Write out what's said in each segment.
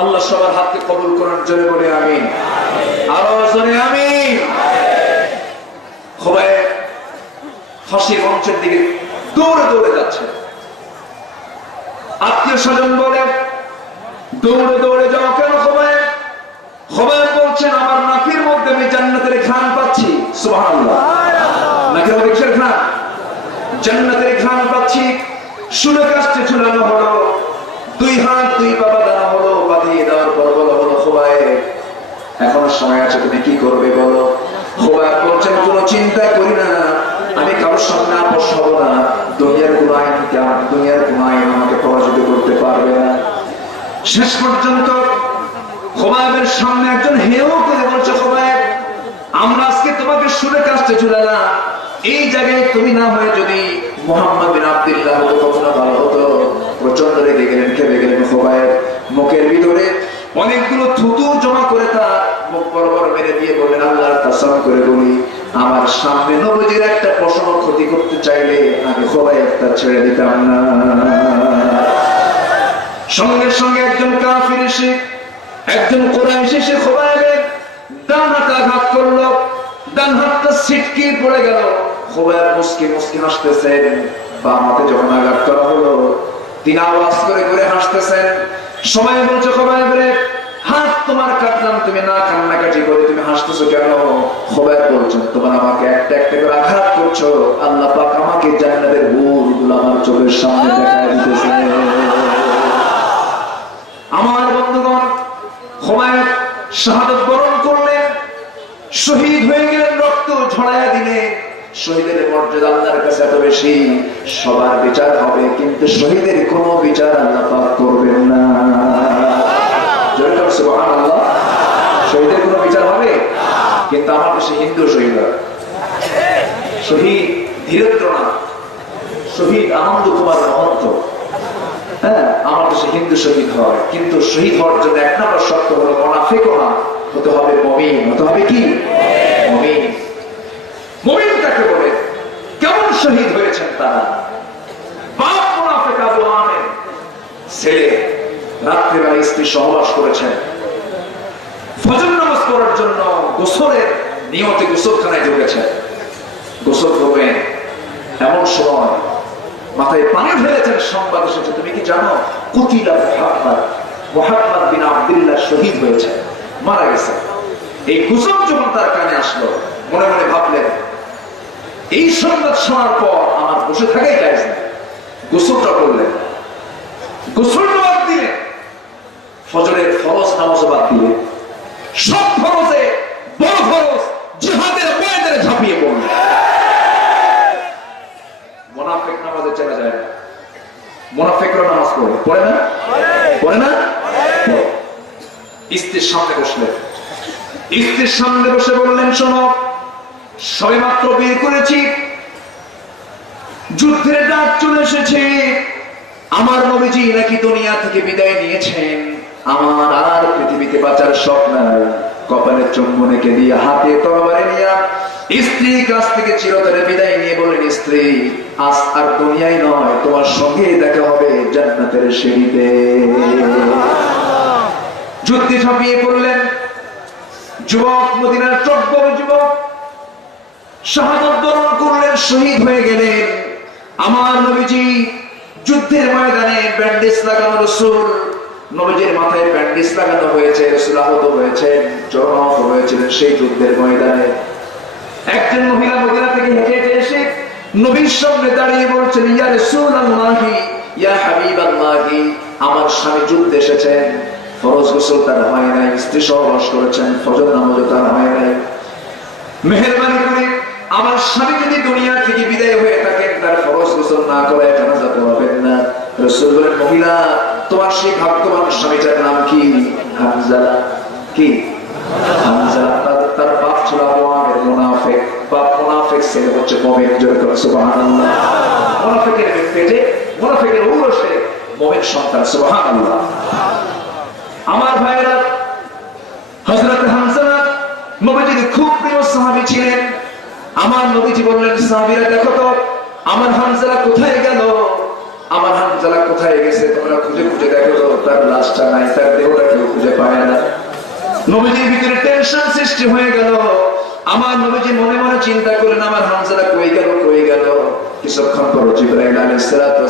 আল্লাহ সবার হাতকে কবুল করার জন্য বলে আমিন। আরো জোরে আমিন। খোবাইব ফাঁসির মঞ্চের দিকে দৌড়ে দৌড়ে যাচ্ছে। আত্মীয় স্বজন বলে দৌড়ে দৌড়ে যাও কেন খোবাইব? খোবাইব বলছেন আমার নাকের মধ্যে আমি জান্নাতের ঘ্রাণ পাচ্ছি। সুবহানাল্লাহ। নাকের মধ্যে কিসের ঘ্রাণ? জান্নাতের ঘ্রাণ পাচ্ছি। শুনে কাছে ঝুলানো হলো, দুই হাত দুই পা বাঁধানো হলো, বাঁধিয়ে দেওয়ার পর বলা হলো খোবাইব এখনো সময় আছে, তুমি কি করবে বলো? খোবাইব বলছেন কোনো চিন্তা করি না, আমি কারোর সামনে আপোষ হব না। দুনিয়ার কোন আইন আমাকে পরাজিত করতে পারবে না। শেষ পর্যন্ত খোবাইবের সামনে একজন হেও করে বলছে খোবাইব আমরা আজকে তোমাকে শুনে কাছে ঝুলালাম, এই জায়গায় তুমি না হয়ে যদি মুহাম্মদ বিন আব্দুল্লাহ হতো কখনো ভালো হতো। প্রচন্ড রেগে গেলেন, খেপে গেলেন খোবাইব। মুখের ভিতরে অনেকগুলো থুতু জমা করে তার মুখ বরাবর মেরে দিয়ে বললেন আল্লাহর কসম করে বলি আমার সামনে নবীজির একটা পশম ক্ষতি করতে চাইলে আমি খোবাইব তা ছেড়ে দিতাম না। সঙ্গে সঙ্গে একজন কাফির এসে, একজন কুরাইশ এসে খোবাইবের ডান হাতে আঘাত করলো, ডান হাতটা ছিটকে পড়ে গেল। খোবাইব মুস্কি মুস্কি হাসতেছেন। বাম হাতে যখন আঘাত করা হলো তিনি আওয়াজ করে করে হাসতেছেন। সবাই বলছে খোবাইব রে হাত তোমার কাটলাম, তুমি না কান্নাকাটি করে তুমি হাসতেছো কেন? খোবাইব বলছেন তোমার আমাকে একটা একটা করে আঘাত করছো, আল্লাহ পাক আমাকে জান্নাতের হুরগুলো আমার চোখের সামনে দেখায় দিতেছে। আমার বন্ধুগণ খোবাইব শাহাদাত বরণ করলেন, শহীদ হয়ে গেলেন, রক্ত ঝরায়া দিলেন। শহীদের মর্যাদা আল্লাহর কাছে এত বেশি, সবার বিচার হবে কিন্তু শহীদের কোনো বিচার আল্লাহ পাক করবেন না। সুবহানাল্লাহ। শহীদের কোনো বিচার হবে কিন্তু আমার দেশে হিন্দু শহীদ হয়। শহীদ ধীরেন্দ্র না, শহীদ আনন্দ কুমার মহন্ত। হ্যাঁ, আমার দেশে হিন্দু শহীদ হয় কিন্তু শহীদ হওয়ার জন্য এক নম্বর শর্ত হলো মুনাফিকও না, হতে হবে মুমিন। হতে হবে কি? মুমিন। মুমিন কাকে বলে? কেমন শহীদ হয়েছেন তারা? বাপ মুনাফিক আবু আমের ছেলে রাত্রিবেলা স্ত্রী সহবাস করেছেন, ফজর নামাজ পড়ার জন্য গোসলের নিয়তে গোসলখানায় ঢুকেছেন, গোসল করবেন এমন সময় মাথায় পানি ফেলেছেন। সংবাদ এসেছে তুমি কি জানো কুতিলা মুহাম্মদ বিন আব্দুল্লাহ শহীদ হয়েছে, মারা গেছে। এই গোসল যখন তার কানে আসলো মনে মনে ভাবলেন এই সংবাদ শোনার পর আমার বসে থাকাই জায়েজ না। গোসলটা করলেন, গোসল বাদ দিলেন, ফজরের ফরজ নামাজ বাদ দিলেন, সব ফরজে বড় ফরজ জিহাদের ময়দানে ঝাঁপিয়ে পড়লেন। মুনাফিক নামাজে চেনা যায় না, মুনাফিকরা নামাজ পড়ে না, পড়ে না। স্ত্রীর সামনে বসলেন, স্ত্রীর সামনে বসে বললেন শোনো সবে মাত্র বিয়ে করেছি, যুদ্ধের ডাক চলে এসেছে, আমার নবীজি নাকি দুনিয়া থেকে বিদায় নিয়েছেন, আমার আর পৃথিবীতে বাঁচার শখ নাই। কপালে চুম্বন এঁকে দিয়ে হাতে তরবারি নিয়ে স্ত্রীর কাছ থেকে চিরতরে বিদায় নিয়ে বলেন স্ত্রী আজ আর দুনিয়ায় নয়, তোমার সঙ্গে দেখা হবে জান্নাতের সিঁড়িতে। যুদ্ধে ঝাঁপিয়ে পড়লেন যুবক, মদিনার চট্টগ্রাম যুবক, শাহাদাত বরণ করলেন, শহীদ হয়ে গেলেন। আমার নবীজি যুদ্ধের ময়দানে ব্যান্ডেজ লাগানো, রাসূল নবীজির মাথায় ব্যান্ডেজ লাগানো হয়েছে, রাসূল আহত হয়েছেন, জখম হয়েছিলেন সেই যুদ্ধের ময়দানে। একজন মহিলা মদিনা থেকে হেঁটে হেঁটে এসে নবীর সামনে দাঁড়িয়ে বলছেন ইয়া রাসূলুল্লাহি ইয়া হাবিবাল্লাহি, আমার স্বামী যুদ্ধে এসেছেন, ফরজ গোসল তার হয় নাই, স্ত্রী সহবাস করেছেন, ফজর নামাজও তার হয় নাই, মেহেরবানি করে আমার স্বামী যদি দুনিয়া থেকে বিদায় হয়ে থাকেন তার ফরজ গোসল না করে জানাজা পড়াবেন না। রাসূল বলেন মহিলা তোমার সেই ভাগ্যবান স্বামীটার নাম কি? হামজা। কি? হামজা। তার বাপ ছিল আবু আমের মুনাফিক, বাপ মুনাফিক ছেলে হচ্ছে মুমিন। জোরে করে সুবহানাল্লাহ। মুনাফিকের পেটে, মুনাফিকের ঔরসে মুমিন সন্তান। সুবহানাল্লাহ। আমার ভাইরা, হযরত হামজা নবীজির খুব প্রিয় সাহাবী ছিলেন। আমার নবীজি বললেন সাহাবীরা দেখো তো আমার হামজা কোথায় গেল, আমার হামজা কোথায় গেছে, তোমরা খুঁজে খুঁজে দেখো তো, তার লাশটা নাই, তার দেহটা কেউ পায় না। নবীজির ভিতরে টেনশন সৃষ্টি হয়ে গেল। আমার নবীজি মনে মনে চিন্তা করলেন, আমার হামজারা কই গেল কই গেল। কিছুক্ষণ পর জিবরাইল আলাইহিস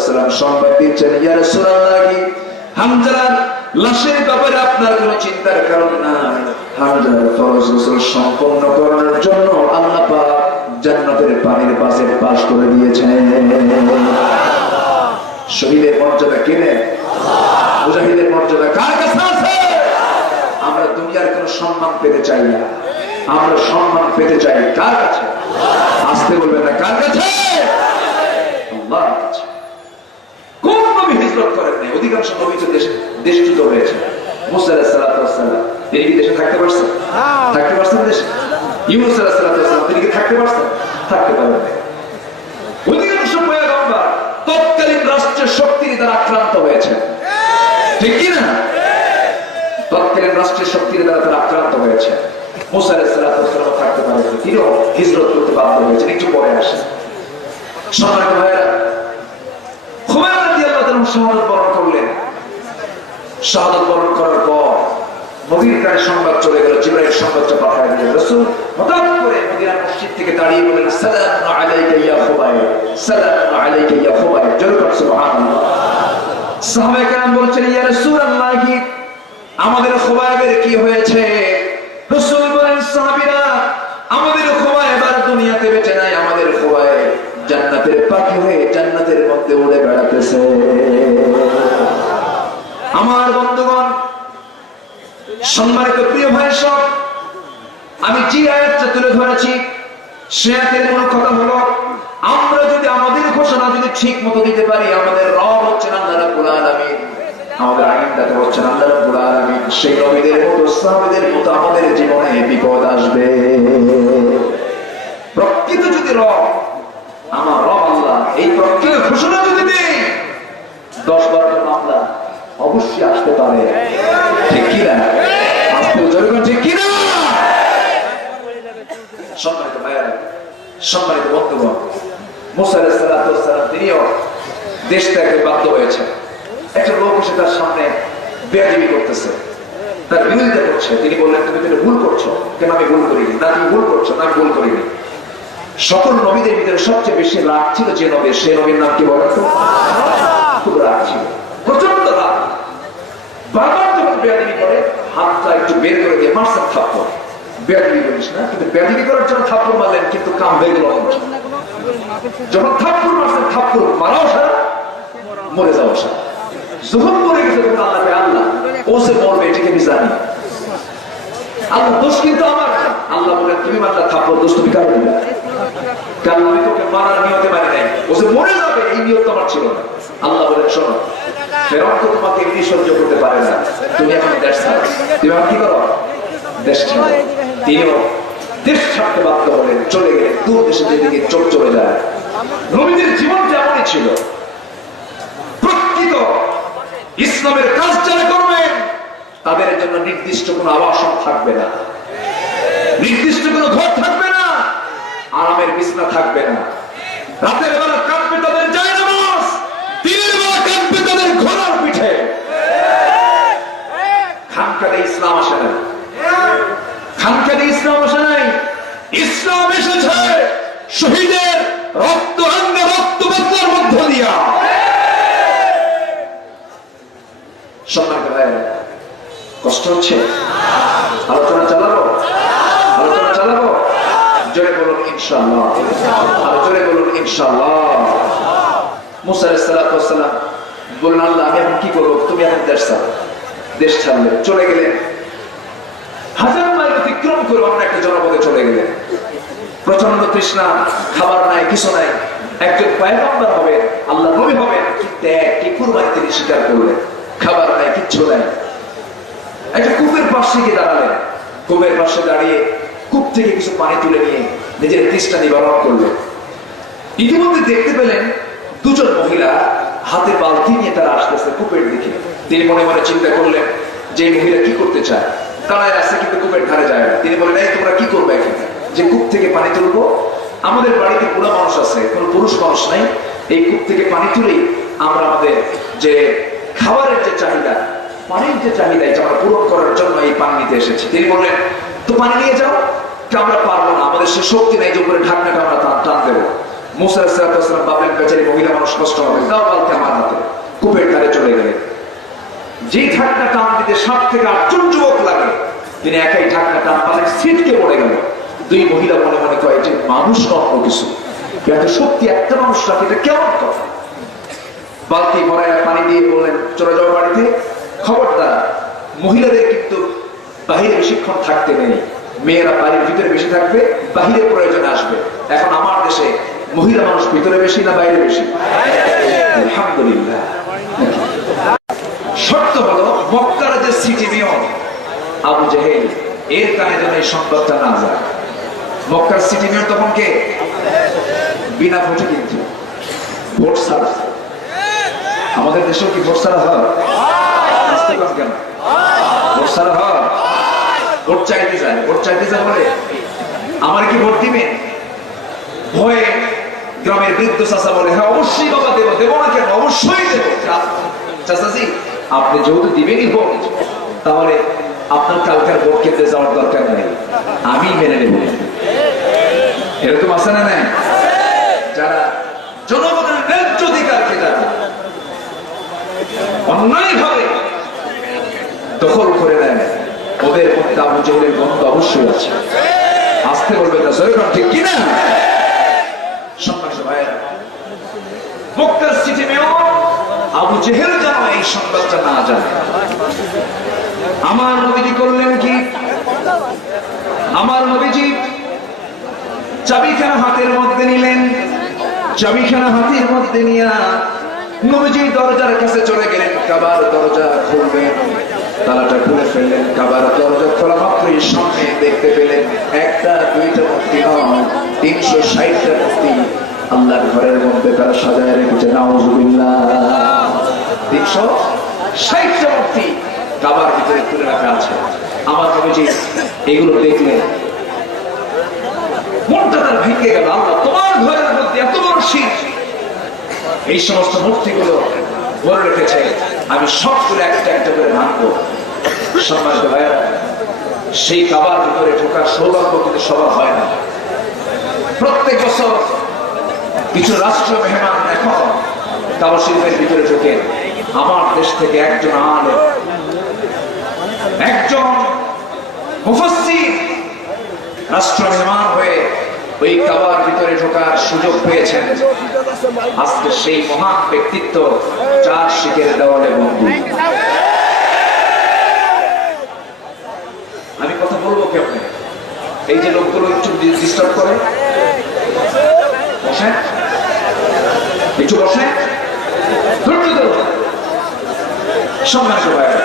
সালাম সংবাদ দিচ্ছেন, ইয়া রাসূলুল্লাহ, হামজার লাশের ব্যাপারে আপনার কোনো চিন্তার কারণ নাই। হামজার ফরজ গোসল সম্পন্ন করার জন্য আল্লাহ পাক জান্নাতের পানির বাজেট পাস করে দিয়েছেন। শহীদের মর্যাদা কে দেয়? মুজাহিদের মর্যাদা কার কাছে আছে? আমরা দুনিয়ার কোনো সম্মান পেতে চাই না, আমরা সম্মান পেতে চাই কার কাছে? আসতে বলবেন না, কার কাছে? আল্লাহর কাছে। কোন নবী হিজরত করেন নাই? অধিকাংশ নবী তো দেশচ্যুত হয়েছে। মুসা আলাইহিস সালাম তিনি কি দেশে থাকতে পারছেন? থাকতে পারছেন দেশে? ইউনূস আলাইহিস সালাম তিনি কি থাকতে পারছেন? থাকতে পারেন নাই। অধিকাংশ পয়গম্বর তৎকালীন রাষ্ট্রের শক্তির দ্বারা আক্রান্ত হয়েছে, ঠিক কি না? তৎকালীন রাষ্ট্রের শক্তির দ্বারা তারা আক্রান্ত হয়েছে। মুসা আলাইহিস সালাম থাকতে পারেন, তিনিও হিজরত করতে বাধ্য হয়েছেন। একটু পরে আসেন। সম্মানিত ভাইয়েরা, খুবাইব রাদিয়াল্লাহু তাআলা শাহাদাত বরণ করলেন। শাহাদাত বরণ করার পর নবীর কাছে সংবাদ চলে গেল, জিবরাইল সংবাদটা পাঠিয়ে দিলেন। রাসূল হঠাৎ করে মদিনার মসজিদ থেকে দাঁড়িয়ে বলেন, সালামু আলাইকা ইয়া খুবাইব, সালামু আলাইকা ইয়া খুবাইব। জোরে করে সুবহানাল্লাহ। সাহাবায়ে কেরাম বলছেন, ইয়া রাসূলুল্লাহ, আমাদের খুবাইবের কি হয়েছে? রাসূল বলেন, সাহাবীরা, আমাদের খুবাইব আর দুনিয়াতে বেঁচে নাই, আমাদের খুবাইব জান্নাতের পাখি হয়ে জান্নাতের মধ্যে উড়ে বেড়াতেছে। আমার বন্ধুগণ, সম্মানিত প্রিয় ভাই সব, আমি যে আয়াতটা তুলে ধরেছি সে আয়াতের মূল কথা হলো, আমরা যদি আমাদের ঘোষণা যদি ঠিক মতো দিতে পারি, আমাদের রব হচ্ছেন আল্লাহ রাব্বুল আলামিন, আমাদের আইনদাতা হচ্ছেন আল্লাহ রাব্বুল আলামিন, সেই নবীদের মতো সাহাবীদের মতো আমাদের জীবনে বিপদ আসবে। প্রকৃত যদি রব আমার রব আল্লাহ এই প্রকৃত ঘোষণা যদি দেই, 10-12টা মামলা অবশ্যই আসতে পারে, ঠিক কি না? আসতে জোরে করে ঠিক কি না? সম্মানিত ভাইয়েরা, সম্মানিত বন্ধুগণ, মুসা আলাইহিস সালাম তিনিও দেশ ত্যাগে বাধ্য হয়েছেন। একটা লোক এসে তার সামনে বেয়াদবি করতেছে, তার বিরোধিতা করছে। তিনি বললেন, তুমি তো ভুল করছো। কেন? আমি ভুল করিনি। না, তুমি ভুল করছো। না, আমি ভুল করিনি। সকল নবীদের ভিতরে সবচেয়ে বেশি রাগ ছিল যে নবী, সে নবীর নাম কি বলেন তো? খুব রাগ ছিল, প্রচন্ড রাগ। বারবার যখন বেয়াদবি করে হাতটা একটু বের করে দিয়ে মারছেন থাপ্পড়। বেয়াদবি করিস না, কিন্তু বেয়াদবি করার জন্য থাপ্পড় মারলেন, কিন্তু কাম হয়ে গেল। যখন থাপ্পড় মারছেন, থাপ্পড় মারাও সারা, মরে যাওয়া সারা। যখন মরে গেছে তখন আল্লাহকে, আল্লাহ ও সে মরবে, এটাকে আমি জানি, আল্লাহ দোষ কিন্তু আমার। আল্লাহ বলেন, তুমি মারলা থাপ্পড়, দোষ তুমি কারো দিলা? কারণ আমি তোকে মারার নিয়তে মারি নাই, ও যে মরে যাবে এই নিয়ত আমার ছিল না। আল্লাহ বলেন, শোনো, ফেরাউন তো তোমাকে এমনি সহ্য করতে পারে না, তুমি এখন দেশ ছাড়ো। তুমি এখন কি করো? দেশ ছাড়ো। তিনিও দেশ ছাড়তে বাধ্য হলেন, চলে গেলেন দূর দেশে, যেদিকে চোখ চলে যায়। নবীদের জীবন যেমনই ছিল। প্রকৃত ইসলামের কাজ যারা করবেন তাদের জন্য নির্দিষ্ট কোনো আবাসন থাকবে না, নির্দিষ্ট কোনো ঘর থাকবে না, আরামের বিছানা থাকবে না। রাতের বেলা কাঁপবে তাদের জায়নামাজ, দিনের বেলা কাঁপবে তাদের ঘোড়ার পিঠে। খানকাতে ইসলাম আসে নাই, খানকাতে ইসলাম আসে নাই। ইসলাম এসেছে শহীদের রক্ত, অঙ্গ রক্ত বদলার মধ্য দিয়া। সম্মানিত ভাইয়েরা, কষ্ট হচ্ছে? আলোচনা চালাবো, আলোচনা চালাবো। জোরে বলুন ইনশাআল্লাহ, আর জোরে বলুন ইনশাআল্লাহ। মুসা আলাইহিস সালাম বললেন, আল্লাহ আমি এখন কি করবো? তুমি এখন দেশ ছাড়ো। দেশ ছাড়লে চলে গেলেন, হাজার মাইল অতিক্রম করে অন্য একটা জনপদে চলে গেলেন। প্রচন্ড তৃষ্ণা, খাবার নাই, কিছু নাই। একজন পয়গম্বর হবেন, আল্লাহ নবী হবেন, কি ত্যাগ, কি কুরবানি তিনি স্বীকার করলেন। খাবার নাই, কিচ্ছু নাই। একটা কূপের পাশে গিয়ে দাঁড়ালেন। কূপের পাশে দাঁড়িয়ে কূপ থেকে কিছু পানি তুলে নিয়ে নিজের তৃষ্ণা নিবারণ করলেন। ইতিমধ্যে দেখতে পেলেন দুজন মহিলা হাতে বালতি নিয়ে তারা আসতেছে কূপের দিকে। তিনি মনে মনে চিন্তা করলেন যে মহিলা কি করতে চায়, দাঁড়ায় আসছে কিন্তু কূপের ধারে যায় না। তিনি বলেন, এই তোমরা কি করবে এখানে? যে কূপ থেকে পানি তুলবো? আমাদের বাড়িতে বুড়া মানুষ আছে, কোনো পুরুষ মানুষ নাই। এই কূপ থেকে পানি তুলেই আমরা আমাদের যে খাবারের যে চাহিদা পানির যে চাহিদা এটা আমরা পূরণ করার জন্য এই পানি নিতে এসেছি। তিনি বললেন তো পানি নিয়ে যাও। আমরা পারবো না, আমাদের সে শক্তি নাই যে উপরে ঢাকনাটা আমরা টান দেবো। মুসা আলাইহিস সালাম ভাবলেন বেচারি মহিলা মানুষ কষ্ট হবে, দাও বালতি আমার হাতে। কূপের ধারে চলে গেলেন। যেই ঢাকনা টান দিতে 7 থেকে 8 জন যুবক লাগে, তিনি একাই ঢাকনা টান পালেন, ছিটকে পড়ে গেল। দুই মহিলা মনে মনে কয় যে মানুষ অন্য কিছু, এত শক্তি একটা মানুষ রাখে, এটা কেমন কথা। বালতি ভরায় পানি দিয়ে বললেন চলে যাও বাড়িতে। খবরদার মহিলাদের কিন্তু বাহিরে বেশিক্ষণ থাকতে নেই, মেয়েরা বাড়ির ভিতরে বেশি থাকবে, বাহিরে প্রয়োজনে আসবে। এখন আমার দেশে মহিলা মানুষ ভিতরে বেশি না বাইরে বেশি? আলহামদুলিল্লাহ। শর্ত হলো মক্কার যে সিটি মেয়র আবু জেহেল, এর কানে যেন এই সংবাদটা না যায়। মক্কার সিটি মেয়র তখন কে? বিনা ভোটে, কিন্তু ভোট ছাড়া। আমাদের দেশেও কি ভোট ছাড়া হয়? কেন ভোট ছাড়া হয়? ভোট চাইতে যায়, ভোট চাইতে যায় বলে আমার কি ভোট দিবেন? ভয়ে গ্রামের বৃদ্ধ চাচা বলে হ্যাঁ অবশ্যই বাবা দেবো। দেবো না কেন? অবশ্যই দেবো। চাচাজি আপনি যেহেতু দিবেনই ভোট, তাহলে আপনার কালকার ভোট কেন্দ্রে যাওয়ার দরকার নাই, আমি মেনে নেব। এরকম আছে না? নাই? যারা জনগণের ন্যায্য অধিকারকে যারা অন্যায় ভাবে দখল করে নেয়, ওদের মধ্যে আবু জেহেলের গন্ধ অবশ্যই আছে। আসতে বলবে না, জরুর ঠিক কিনা? সম্মানিত ভাইয়েরা, মক্কার সিটি মেয়র আবু জেহেল যেন এই সংবাদটা না জানে। আমার নবীজি করলেন কি? আমার নবীজি চাবিখানা হাতের মধ্যে নিলেন। চাবিখানা হাতের মধ্যে নিয়ে নবীজি দরজার কাছে চলে গেলেন। কাবার দরজা খুলবেন, তালাটা খুলে ফেললেন। কাবার দরজা খোলা মাত্রই সামনে দেখতে পেলেন একটা দুইটা মূর্তি নয়, 360টা মূর্তি আল্লাহর ঘরের মধ্যে তারা সাজায় রেখেছে। নাউজুবিল্লাহ। 360টা মূর্তি কাবার ভিতরে তুলে রাখা আছে। আমার নবীজি এগুলো দেখলেন, মনটা তার ভেঙে গেল। আল্লাহ তোমার ঘরের মধ্যে এত বড় শিরক, এই সমস্ত মূর্তিগুলো ভরে রেখেছে, আমি সবগুলো একটা একটা করে ভাঙবো। সম্মানিত ভাইয়েরা, সেই কাবার ভিতরে ঢোকার সৌভাগ্য কিন্তু সবার হয় না। প্রত্যেক বছর কিছু রাষ্ট্রীয় মেহমান এখন কাবা শরীফের ভিতরে ঢোকেন। আমার দেশ থেকে একজন আলেম, একজন মুফাসসির রাষ্ট্র মেহমান হয়ে ওই কাবার ভিতরে ঢোকার সুযোগ পেয়েছেন। আজকে সেই মহান ব্যক্তিত্ব 4 শিখের দেওয়ালে বন্দী। আমি কথা বলবো কেমনে? এই যে লোকগুলো একটু ডিস্টার্ব করে, বসেন একটু, বসেন, ধৈর্য ধরুন। সম্মানিত ভাইরা,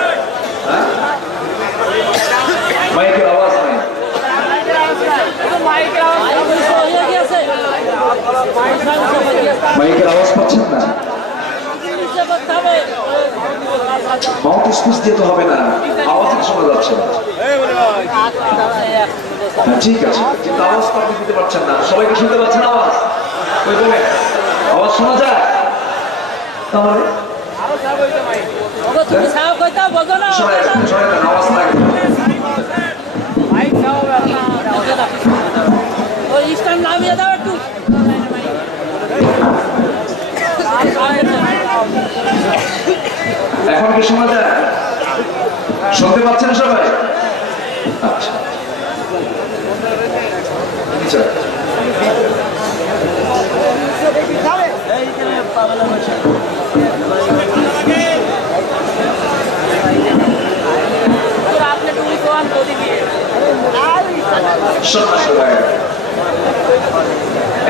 মাইকের আওয়াজ নাই। মাইকের আওয়াজ পাচ্ছেন না? মাউথ স্পিচ দিয়ে তো হবে না, আওয়াজ শোনা যাচ্ছে না। ঠিক আছে, কিন্তু আওয়াজ তো আপনি দিতে পারছেন না। সবাইকে শুনতে পাচ্ছেন আওয়াজ? ওই বলে আওয়াজ শোনা যায়? তাহলে আওয়াজ লাগে। এখন কি শোনা যায়? শুনতে পাচ্ছেন সবাই? আচ্ছা,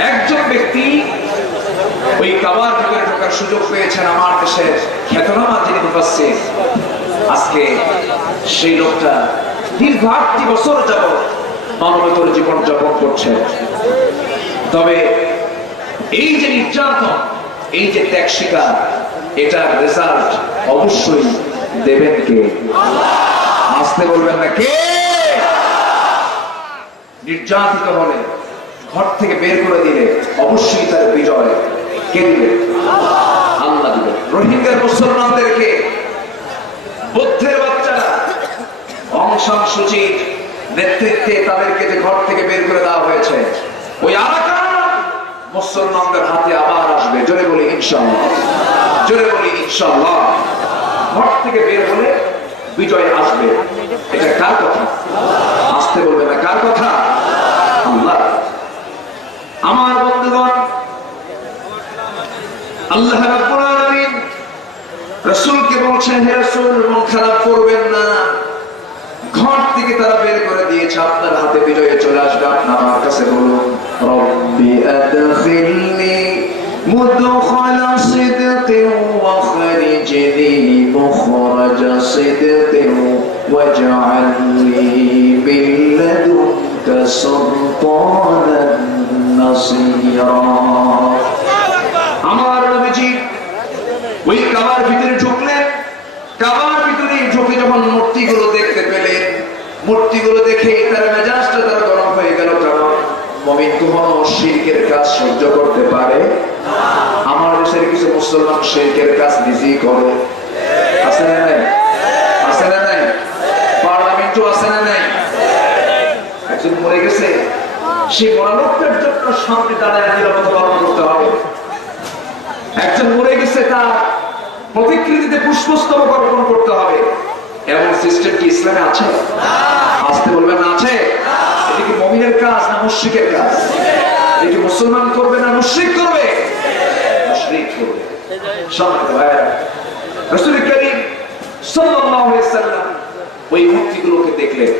একজন ব্যক্তি ওই কাবার ভিতরে ঢোকার সুযোগ পেয়েছেন, আমার দেশের খ্যাতনামা যিনি মুফাসসির। আজকে সেই লোকটা দীর্ঘ 8 বছর যাবত মানবতর জীবন যাপন করছে। তবে এই যে নির্যাতন, এই যে ত্যাগ স্বীকার, এটার রেজাল্ট অবশ্যই দেবেন কে? আসতে বলবেন না কে? নির্যাতিত হলে, ঘর থেকে বের করে দিলে অবশ্যই তার বিজয় কে দিবে? আল্লাহ দিবে। রোহিঙ্গার মুসলমানদেরকে বুদ্ধের বাচ্চারা অং সান সুচির নেতৃত্বে তাদেরকে যে ঘর থেকে বের করে দেওয়া হয়েছে, ওই আরাকান মুসলমানদের হাতে আবার আসবে। জোরে বলি ইনশাআল্লাহ, জোরে বলি ইনশাআল্লাহ। ঘর থেকে বের হলে বিজয় আসবে। এটা কার কথা? আসতে বলবে না, কার কথা? আল্লাহ। আমার বন্ধুগণ, আল্লাহ রাব্বুল আলামিন রাসূলকে বলছেন, হে রাসূল মন খারাপ করবেন না। ঘর থেকে তারা বের করে দিয়েছে, আপনার হাতে বিজয়ে চলে আসবে। আপনি আমার কাছে বলুন, রব্বি আদখিলনি মুদখালা সিদকিন ওয়া খরিজনি মুখরাজা সিদকিন ওয়াজআলনি বিল্লাদুনকা সুলতানান নাসীরা। আমার নবীজি ওই কাবার ভিতরে ঢুকলেন। কাবার ভিতরে ঢুকে যখন মূর্তিগুলো দেখতে পেলেন, মূর্তিগুলো দেখে তার মেজাজটা তার গরম হয়ে গেল। কারণ মুমিন কখনো শিরকের কাজ সহ্য করতে পারে? আমার দেশের কিছু মুসলমান শিরকের কাজ নিজেই করে। আছে না নাই? আছে না নাই? পার্লামেন্টও আছে না নাই? একজন মরে গেছে, সেই মরা লোকটার জন্য সামনে দাঁড়ায় নিরাপত্তা পালন করতে হবে। একজন মরে গেছে, তার প্রতিকৃতিতে পুষ্পস্তবক অর্পণ করতে হবে। এমন সিস্টেম কি ইসলামে আছে? আসতে বলবেন না, আছে? এটা কি মুমিনের কাজ না মুশরিকের কাজ? এটা কি মুসলমান করবে না মুশরিক করবে? মুশরিক করবে। সম্মানিত ভাইরা, রাসূল করিম সাল্লাল্লাহু আলাইহি ওয়াসাল্লাম ওই মূর্তিগুলোকে দেখলেন।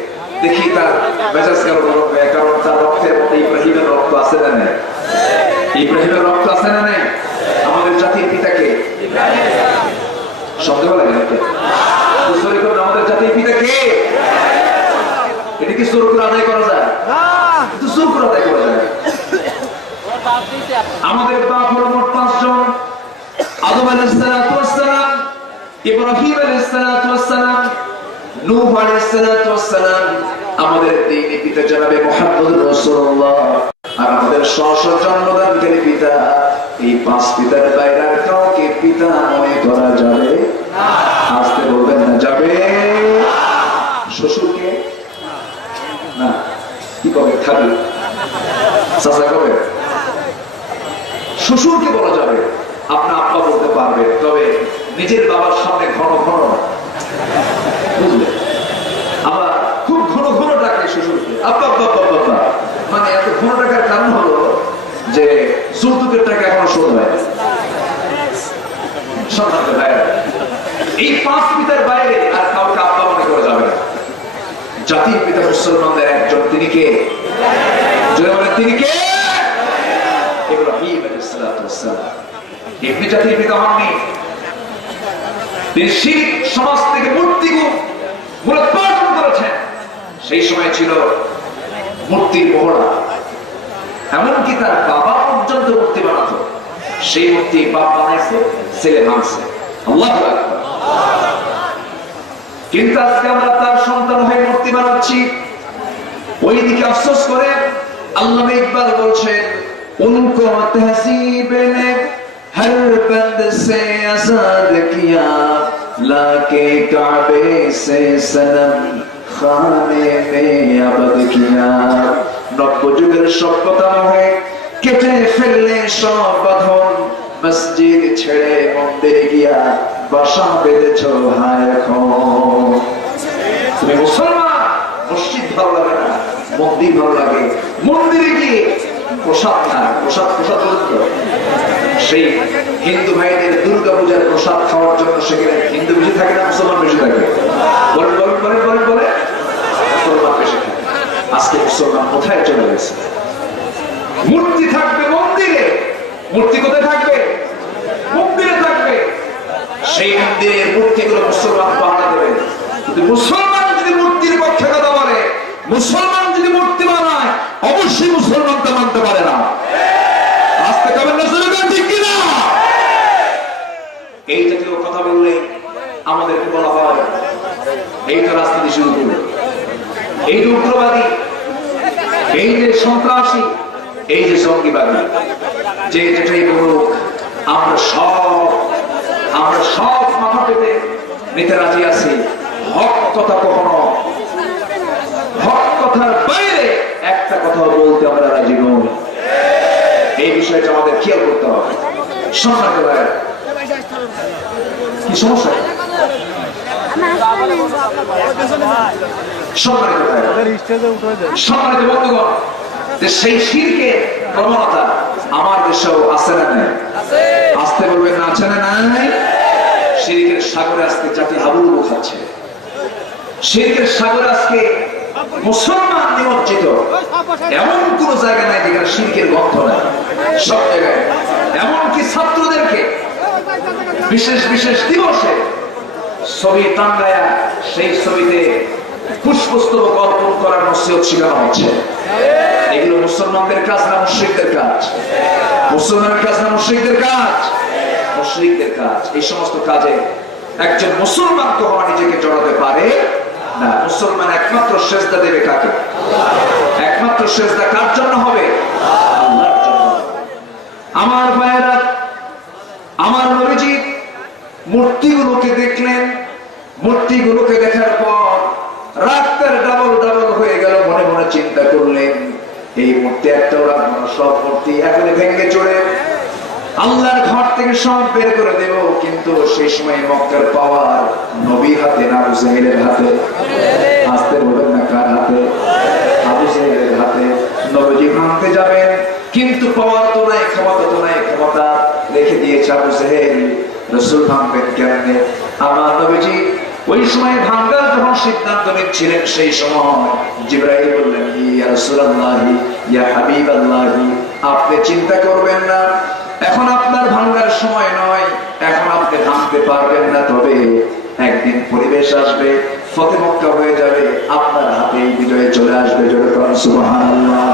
দেখি তার মেজাজ গরম হয়ে, কারণ তার রক্তের মধ্যে ইব্রাহিমের রক্ত আছে না নেই? ইব্রাহিমের রক্ত আছে না নেই? আমাদের জাতির পিতাকে সন্দেহ লাগে নাকি? আমাদের জাতির পিতা কে? এটা কি জোর করে আদায় করা যায়? জোর করে আদায় করা যায়। আমাদের বাপ হলো মোট 5 জন। আদম আলাইহিস সালাতু ওয়াস সালাম, ইব্রাহিম আলাইহিস সালাতু ওয়াস সালাম, নূহ আলাইহিস সালাতু ওয়াস সালাম, আমাদের দ্বিতীয় পিতা জনাবে মুহাম্মদুর রাসূলুল্লাহ। আর আমাদের ষষ্ঠ জন্মদানকারী পিতা। এই 5 পিতার বাইরে আর কাউকে পিতা মনে করা যাবে না। আসতে বলবেন না, যাবে? শ্বশুরকে না, কি কবে খাবি চাচা কবে? শ্বশুরকে বলা যাবে, আপনি আব্বা বলতে পারবে, তবে নিজের বাবার সামনে ঘন ঘন, বুঝলে? আবার খুব ঘন ঘন ডাকে শ্বশুরকে আব্বা আব্বা আব্বা। মানে এত ঘন ডাকার কারণ হলো যে যৌতুকের টাকা এখনো শোধ হয়। এই 5 পিতার বাইরে আর কাউকে আব্বা মনে করা যাবে না। জাতির পিতা মুসলমানদের একজন, তিনি কে? জোরে বলেন, তিনি কে? ইব্রাহিম আলাইহিস সালাতু ওয়াস সালাম। এমনি জাতির পিতা হননি, তিনি শিরক সমাজ থেকে মূর্তিকে মূলোৎপাটন করেছেন। সেই সময় ছিল মূর্তির মহড়া, এমনকি তার বাবা পর্যন্ত মূর্তি বানাতো। সেই মূর্তি বাপ বানাইছে, ছেলে ভাঙছে। আল্লাহু আকবার। কিন্তু আজকে আমরা তার সন্তান হয়ে মূর্তি বানাচ্ছি। ওই দিকে আফসোস করে আল্লামা ইকবাল বলছেন, উनको तहजीब ने हर बंद से आजाद किया, लाके काबे से सनम खाने में अबद किया। নব্য যুগের সভ্যতা হয়ে কেটে ফেললে সব বাঁধন, মসজিদ ছেড়ে মন্দিরে গিয়া বাসা বেঁধেছ হায় এখন। তুমি মুসলমান, মসজিদ ভালো লাগে না, মন্দির ভালো লাগে। মন্দিরে গিয়ে প্রসাদ খায়, প্রসাদ সেই হিন্দু ভাইদের দুর্গা পূজার প্রসাদ খাওয়ার জন্য সেখানে হিন্দু বেশি থাকে না মুসলমান বেশি থাকে? বলেন বলেন বলেন বলেন বলে মুসলমান বেশি থাকে। আজকে মুসলমান কোথায় চলে গেছে? মূর্তি থাকবে মন্দিরে, মূর্তি কোথায় থাকবে? মন্দিরে থাকবে। সেই মন্দিরের মূর্তিগুলো মুসলমান পাহারা দেবে। কিন্তু মুসলমান যদি মূর্তির পক্ষে কথা বলে, মুসলমান যদি মূর্তি বানায়, অবশ্যই মুসলমান তা মানতে পারে না। আসতে কবেন না, ঠিক কিনা? এই জাতীয় কথা বললে আমাদেরকে বলা হয় এই তো রাজনীতি শুরু করবে, এই যে উগ্রবাদী, এই যে সন্ত্রাসী, এই যে জঙ্গিবাদী, যে যেটাই বলুক আমরা সব মাথা পেতে নিতে রাজি আছি, হক কথা কখনো, হক কথার বাইরে একটা কথা বলতে আমরা রাজি নই। এই বিষয়টা আমাদের খেয়াল করতে হবে। সম্মানিত ভাই, কি সমস্যা? সম্মানিত ভাই, সম্মানিত বন্ধুগণ, যে সেই শিরকের প্রবণতা আমার দেশেও আছে না নাই? আসতে বলবেন না, আছে না নাই? শিরকের সাগরে আজকে জাতি হাবুডুবু খাচ্ছে। শিরকের সাগরে আজকে মুসলমান নিমজ্জিত। এমন কোন জায়গা নাই যেখানে শিরকের গন্ধ নাই, সব জায়গায়। এমনকি ছাত্রদেরকে বিশেষ বিশেষ দিবসে ছবি টাঙ্গায়া সেই ছবিতে পুষ্পস্তবক অর্পণ করার নসিহত শেখানো হচ্ছে। এগুলো মুসলমানদের কাজ না মুশরিকদের কাজ? মুসলমানের কাজ না মুশরিকদের কাজ? মুশরিকদের কাজ। এই সমস্ত কাজে একজন মুসলমান কখনো নিজেকে জড়াতে পারে না। মুসলমান একমাত্র সেজদা দেবে কাকে? একমাত্র সেজদা কার জন্য হবে? আল্লাহর জন্য। আমার ভাইয়েরা, আমার নবীজি মূর্তিগুলোকে দেখলেন। মূর্তিগুলোকে দেখার পর রাস্তার ডাবল ডাবল হয়ে গেল। মনে মনে চিন্তা করলেন, এই মূর্তি একটাও রাখবো না, সব মূর্তি এখনই ভেঙে চড়ে আল্লাহর ঘর থেকে সব বের করে দেব। কিন্তু সেই সময় মক্কার পাওয়ার নবীর হাতে না আবু জাহেলের হাতে? আসতে বলেন না, কার হাতে? আবু জাহেলের হাতে। নবীজি ভাঙতে যাবেন, কিন্তু পাওয়ার তো নাই, ক্ষমতা তো নাই। ক্ষমতা রেখে দিয়েছে আবু জাহেল। রাসূল ভাঙবেন কেমনে? আমার নবীজি ওই সময় ভাঙার যখন সিদ্ধান্ত নিচ্ছিলেন, সেই সময় জিবরাইল বললেন, ইয়া রাসূলুল্লাহ, ইয়া হাবিবাল্লাহ, আপনি চিন্তা করবেন না, এখন আপনার ভাঙার সময় নয়, এখন আপনি ভাঙতে পারবেন না। তবে একদিন পরিবেশ আসবে, ফতে মক্কা হয়ে যাবে, আপনার হাতে বিজয় চলে আসবে। জোরে বলুন সুবহানাল্লাহ।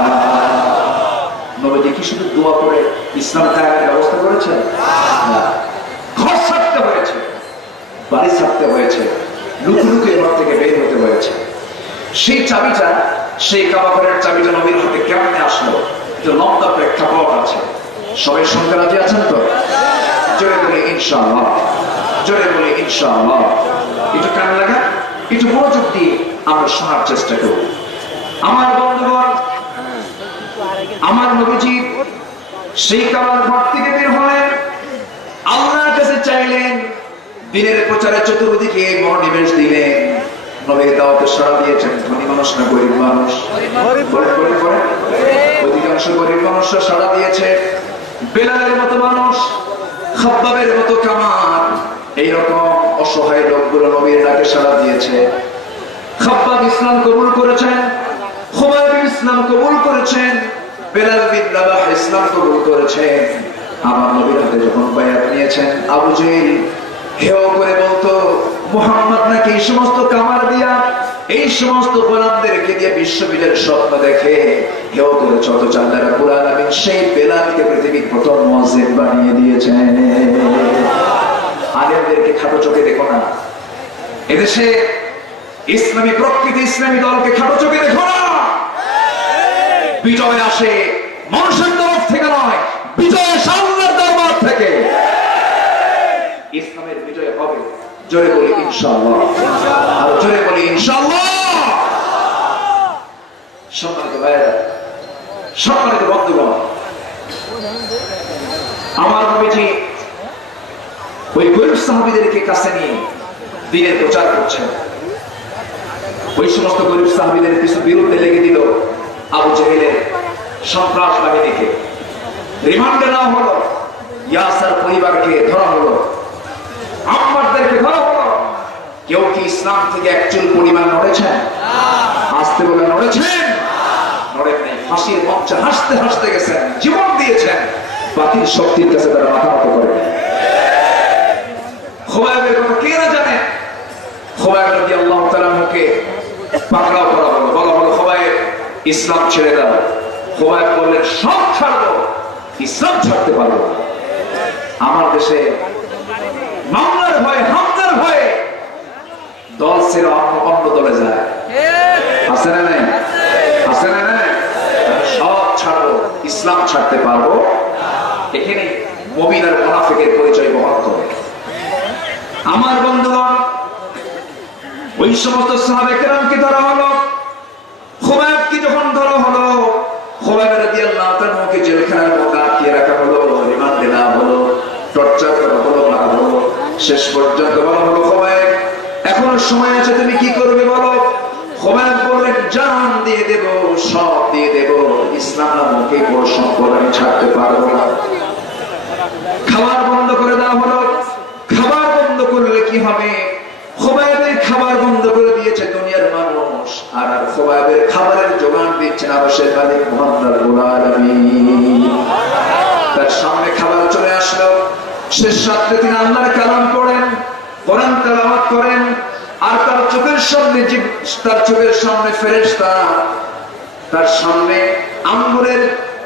নবীজি কি শুধু দোয়া করে ইসলাম কায়েমের ব্যবস্থা করেছেন? না, ঘর ছাড়তে হয়েছে, বাড়ি ছাড়তে হয়েছে, লুকে লুকে ঘর থেকে বের হতে হয়েছে। সেই চাবিটা, সেই কাবা ঘরের চাবিটা নবীর হাতে কেমনে আসলো? এটা লম্বা প্রেক্ষাপট আছে। সবাই শুনতে রাজি আছেন তো? জোরে বলি ইনশাআল্লাহ, জোরে বলি ইনশাআল্লাহ। একটু কান লাগা, একটু মনোযোগ দিয়ে আমরা শোনার চেষ্টা করব। আমার বন্ধুগণ, আমার নবীজি সেই কাবার ঘর থেকে বের হলেন, আল্লাহর কাছে চাইলেন, দিনের প্রচারে চতুর্দিকে মনোনিবেশ দিলেন। নবীর দাওয়াতে সাড়া দিয়েছেন। ধনী মানুষ না গরিব মানুষ? অধিকাংশ গরিব মানুষরা সাড়া দিয়েছে। বেলালের মতো মানুষ, খাব্বাবের মতো কামার, এইরকম অসহায় লোকগুলো নবীর ডাকে সাড়া দিয়েছে। খাব্বাব ইসলাম কবুল করেছেন, খুবাইব ইসলাম কবুল করেছেন, বেলাল বিন রাবাহ ইসলাম কবুল করেছেন। আমার নবীর হাতে যখন বায়াত নিয়েছেন, আবু জেহেল হেও করে বলতো, মুহাম্মদ নাকি এই সমস্ত কামার দিয়া, এই সমস্ত গোলামদেরকে দিয়ে বিশ্ববিজয়ের স্বপ্ন দেখে হেও করেছে। অথচ আল্লাহ রাব্বুল আলামিন সেই বেলালকে পৃথিবীর প্রথম মুয়াজ্জিন বানিয়ে দিয়েছেন। আলেমদেরকে খাটো চোখে দেখো না। এদেশে ইসলামী প্রকৃতি, ইসলামী দলকে খাটো চোখে দেখো না। বিজয় আসে মানুষের তরফ থেকে নয়, বিজয় আসে আল্লাহর দরবার থেকে। ইসলামের বিজয় হবে। জোরে বলি ইনশাআল্লাহ, আর জোরে বলি ইনশাআল্লাহ। সম্মানিত ভাইরা, সম্মানিত বন্ধুগণ, আমার নবীজি ওই গরিব সাহাবীদেরকে কাছে নিয়ে দ্বীনের প্রচার করছেন। ওই সমস্ত গরিব সাহাবীদের কিছু বিরুদ্ধে লেগে দিল আবু জেহেলের সন্ত্রাস বাহিনীকে। রিমান্ডে নেওয়া হলো, ইয়াসার পরিবারকে ধরা হলো, আম্মারদেরকে ধরা হলো। কেউ কি ইসলাম থেকে একচুল পরিমাণ নড়েছেন? আসতে বলে নড়েছেন? নড়েন নাই। ফাঁসির মঞ্চে হাসতে হাসতে গেছেন, জীবন দিয়েছেন। বাতিল শক্তির কাছে তারা মাথা নত করে। খুবাইবের কথা কে না জানে? খুবাইব রাদিয়াল্লাহু তাআলা মুখে পাকড়াও করা হলো, বলা হলো, খুবাইব ইসলাম ছেড়ে দাও। খুবাইব বললেন, সব ছাড়বো, ইসলাম ছাড়তে পারবো না। আমার দেশে মামলার ভয়ে, হামলার ভয়ে দল ছেড়ে অন্য দলে যায়। আছে না নাই? আছে না নাই? সব ছাড়বো, ইসলাম ছাড়তে পারবো। এখানে মুমিন আর মুনাফিকের পরিচয় বহন করে। আমার বন্ধুগণ, ওই সমস্ত সাহাবে কেরামকে ধরা হলো। খুবাইবকে যখন ধরা হলো, খুবাইব রাদিয়াল্লাহু তাআলাকে জেলখানার মধ্যে আটকে রাখা হলো, রিমান্ডে নেওয়া হলো, টর্চার করা হলো, মারা হলো। শেষ পর্যন্ত বলা হলো, খুবাইব এখনো সময় আছে, তুমি কি করবে বলো। খুবাইব বললেন, জান দিয়ে দেব, সব দিয়ে দেব, ইসলাম নামক এই বড় সম্পদ আমি ছাড়তে পারবো না। খাবার বন্ধ করে দেওয়া হলো। খাবার বন্ধ করলে কি হবে? খুবাইবের খাবার বন্ধ করে দিয়েছে দুনিয়ার মানুষ, আর খুবাইবের খাবারের জোগান দিচ্ছেন আরশের মালিক মহান রব্বুল আলামিন। তার সামনে খাবার চলে আসলো। শেষ রাত্রে তিনি আল্লাহর কালাম পড়েন, কোরআন তেলাওয়াত করেন, আর তার চোখের সামনে ফেরেশতা তার সামনে আঙ্গুরের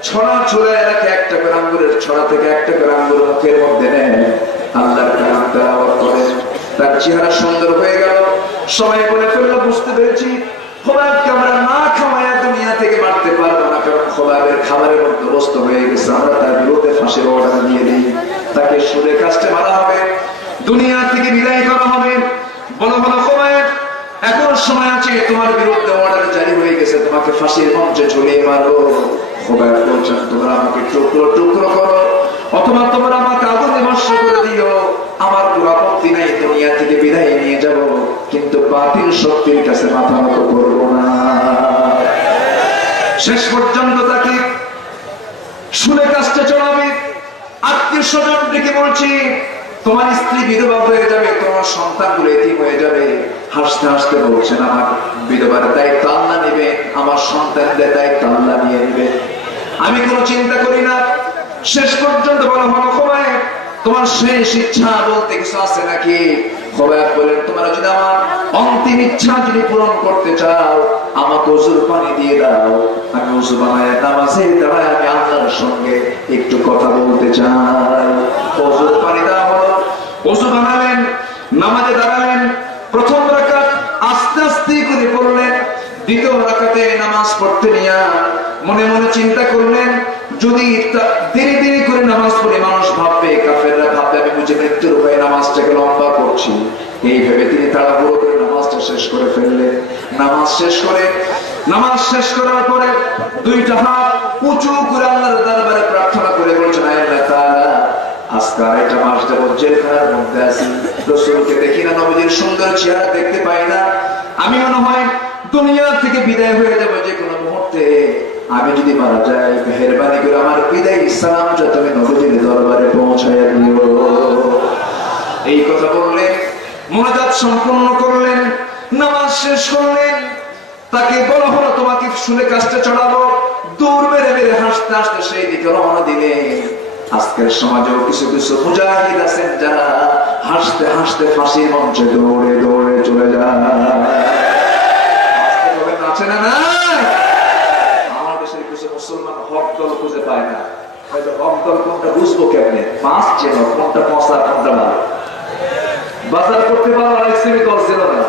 ছড়া ছড়ায় রাখে। একটা করে আঙ্গুরের ছড়া থেকে একটা করে আঙ্গুর মুখের মধ্যে নেন, আল্লাহর কালাম তেলাওয়াত করেন। তার চেহারা সুন্দর হয়ে গেল। সবাই বলে ফেললো, বুঝতে পেরেছি খুবাইবকে আমরা না খাওয়াইয়া দুনিয়া থেকে মারতে পারবো না, কারণ খুবাইবের খাবারের মধ্যে বস্তু হয়ে গেছে। আমরা তার বিরুদ্ধে ফাঁসির অর্ডার দিয়ে দিই, তাকে সুরে কাস্টে মারা হবে, দুনিয়া থেকে বিদায় করা হবে। বলো বলো খুবাইব, এখন সময় আছে, তোমার বিরুদ্ধে অর্ডার জারি হয়ে গেছে, তোমাকে ফাঁসির মঞ্চে ঝুলিয়ে মারো। খুবাইব বলছেন, তোমরা আমাকে টুকরো টুকরো করো, অথবা তোমরা আমাকে আগুনে ভস্ম করে দিও, আমার কোনো আপত্তি নাই, দুনিয়া থেকে বিদায় নিয়ে যাব, কিন্তু বাতিল শক্তির কাছে মাথা নত করবো না। শেষ পর্যন্ত তাকে শুনে কাজটা চলাবে। আত্মীয় স্বজন ডেকে বলছি, তোমার স্ত্রী বিধবা হয়ে যাবে, তোমার সন্তানগুলো এতিম হয়ে যাবে। হাসতে হাসতে বলছেন, আমার বিধবার দায়িত্ব আল্লাহ নেবে, আমার সন্তানদের দায়িত্ব আল্লাহ নিয়ে নেবে, আমি কোনো চিন্তা করি না। শেষ পর্যন্ত বলা হলো, খুবাইব তোমার শেষ ইচ্ছা বলতে কিছু আছে নাকি? খুবাইব বলেন, তোমরা যদি আমার অন্তিম ইচ্ছা যদি পূরণ করতে চাও, আমাকে ওযুর পানি দিয়ে দাও, আমি ওযু বানায় নামাজে দাঁড়ায় আমি আল্লাহর সঙ্গে একটু কথা বলতে চাই। ওযুর পানি দেওয়া হলো, ওযু বানালেন, নামাজে দাঁড়ালেন। প্রথম রাকাত আস্তে আস্তে করে পড়লেন, দ্বিতীয় রাকাতে নামাজ পড়তে নিয়ে মনে মনে চিন্তা করলেন, যদি ধীরে ধীরে করে নামাজ পড়ে মানুষ ভাববে, কাফেররা ভাববে আমি বুঝে মৃত্যুর ভয়ে নামাজটাকে লম্বা করছি। এই ভেবে তিনি তাড়াহুড়ো করে নামাজটা শেষ করে ফেললেন। নামাজ শেষ করার পরে দুইটা হাত উঁচু করে আল্লাহর দরবারে প্রার্থনা করে বলছেন, আয় আল্লাহ তাআলা, আজকে আড়াইটা মাস যাবত জেলখানার মধ্যে আছি, রাসূলকে দেখি না, নবীজির সুন্দর চেহারা দেখতে পাই না, আমি মনে হয় দুনিয়া থেকে বিদায় হয়ে যাবো যে কোনো মুহূর্তে। আমি যদি মারা যাই, মেহেরবানি করে আমার বিদায় সালামটা তুমি নবীজির দরবারে পৌঁছাইয়া দিও। এই কথা বললেন, মুনাজাত সম্পন্ন করলেন, নামাজ শেষ করলেন। তাকে বলা হলো, তোমাকে শুনে কাজটা চড়াবো। দূর মেরে মেরে হাসতে হাসতে সেই দিকে রওনা দিলেন। আজকের সমাজেও কিছু কিছু মুজাহিদ আছেন যারা হাসতে হাসতে ফাঁসির মঞ্চে দৌড়ে দৌড়ে চলে যায়। আছে না? না, আমার দেশের কিছু মুসলমান হক দল খুঁজে পায় না। হয়তো হক দল কোনটা বুঝবো কেমনে? মাছ চেন, কোনটা মশা, কোনটা মাল বাজার করতে পারো, আর ইসলামী দল ছিল না।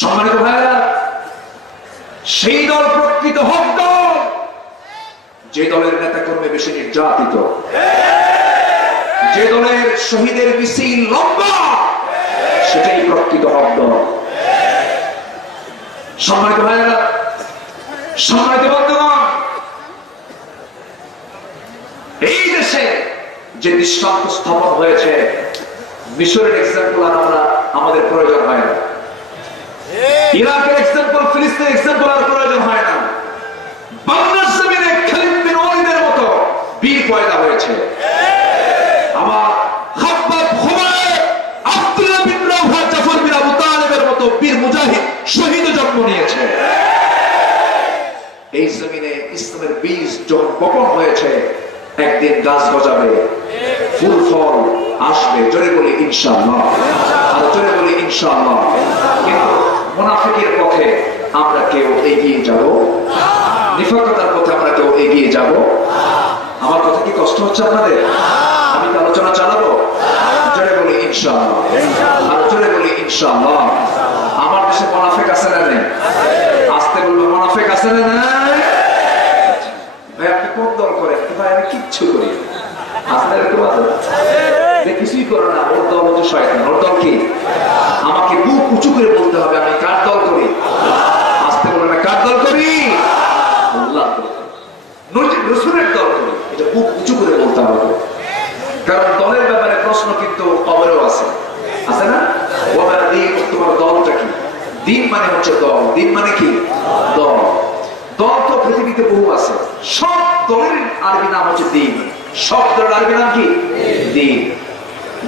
সম্মানিত ভাইরা, সেই দল প্রকৃত হক দল, যে দলের নেতা কর্মী বেশি নির্যাতিত, যে দলের শহীদের মিছিল লম্বা, সেটাই প্রকৃত হক দল। সম্মানিত ভাইরা, সম্মানিত বন্ধুগণ, এই দেশে যে দৃষ্টান্ত স্থাপন হয়েছে, মিশরের এক্সাম্পল আর আমরা আমাদের প্রয়োজন হয় না, ইরাকের এক্সাম্পল, ফিলিস্তিনের এক্সাম্পল আর প্রয়োজন হয় না। বাংলার জমিনে খালিদ বিন ওয়ালিদের মতো বীর পয়দা হয়েছে। আমার খাব্বাব, খুবাইব, আব্দুল্লাহ বিন রাওহা, জাফর বিন আবু তালেবের মতো বীর মুজাহিদ শহীদ জন্ম নিয়েছে। এই জমিনে ইসলামের বীজ যখন বপন হয়েছে, একদিন গাছ গজাবে, ফুল ফল আসবে। জোরে বলি ইনশাআল্লাহ, আর জোরে বলি ইনশাআল্লাহ। কিন্তু মুনাফিকের পথে আমরা কেউ এগিয়ে যাব, নিফাকতার পথে আমরা কেউ এগিয়ে যাব। আমার কথা কি কষ্ট হচ্ছে আপনাদের? আমি কি আলোচনা চালাবো? জোরে বলি ইনশাআল্লাহ, আর জোরে বলি ইনশাআল্লাহ। আমার দেশে মুনাফিক আছে না নেই? আসতে বলবো, মুনাফিক আছে না নাই? ভাই আপনি কোন দল করেন? ভাই আমি কিচ্ছু করি না। আপনার এরকম আছে যে কিছুই করে না, ওর দল হচ্ছে শয়তান। ওর দল কি? আমাকে বুক দিন মানে হচ্ছে দল। দিন মানে কি? দল। দল তো পৃথিবীতে বহু আছে, সব দলের আরবি নাম হচ্ছে দিন। সব দলের আরবি নাম কি? দিন।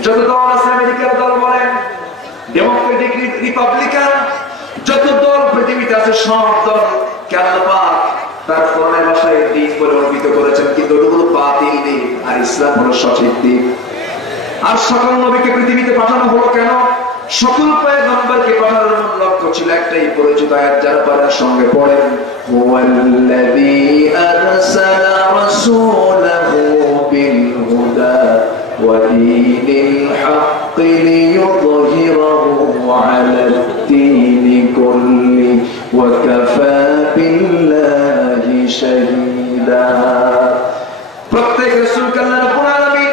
যত দল আছে, আমেরিকার দল বলেন, ডেমোক্রেটিক, রিপাবলিকান, যত দল পৃথিবীতে আছে সব দল আল্লাহ পাক তার কোরআনের ভাষায় দিন বলে অর্পিত করেছেন, কিন্তু ওগুলো বাতিল দিন, আর ইসলাম হলো সঠিক দিন। আর সকল নবীকে পৃথিবীতে পাঠানো হলো কেন? সকল পয়গম্বরকে পাঠানোর মূল লক্ষ্য ছিল একটাই, পরিচিত আয়াত যারা পড়ার সঙ্গে পড়েন, হুয়াল্লাযী আরসালা রাসূলাহু বিল হুদা ওয়া দীনিল হাক্কি লিইয়ুযহিরাহু আলাদ দীনি কুল্লি ওয়া কাফা বিল্লাহি শাহীদা। প্রত্যেক রাসূলকে আল্লাহ রাব্বুল আলামিন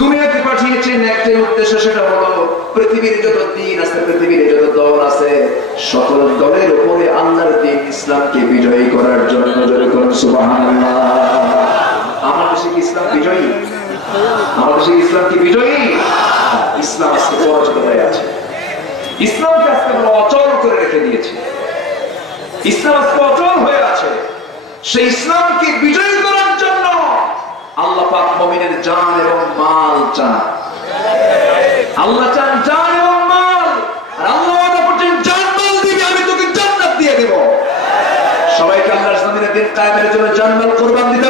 দুনিয়াতে পাঠিয়েছেন একটাই উদ্দেশ্য, সেটা হলো পৃথিবীর যত দিন আছে, পৃথিবীর যত দল আছে, সকল দলের উপরে আল্লাহর দিন ইসলামকে বিজয়ী করার জন্য। জোরে করুন সুবহানাল্লাহ। আমার দেশে কি ইসলাম বিজয়ী? আমার দেশে ইসলাম কি বিজয়ী? ইসলাম আজকে পরাজিত হয়ে আছে। ইসলামকে আজকে আমরা অচল করে রেখে দিয়েছি। ইসলাম আজকে অচল হয়ে আছে। সেই ইসলামকে বিজয়ী করার জন্য আল্লাহ পাক মুমিনের জান এবং মাল চান। আল্লাহ চান জান এবং মাল, আর আল্লাহ ওয়াদা করছেন জান মাল দিবি, আমি তোকে জান্নাত দিয়ে দেব। সবাইকে আল্লাহর জমিনে দিন কায়েমের জন্য জান মাল কুরবান দিতে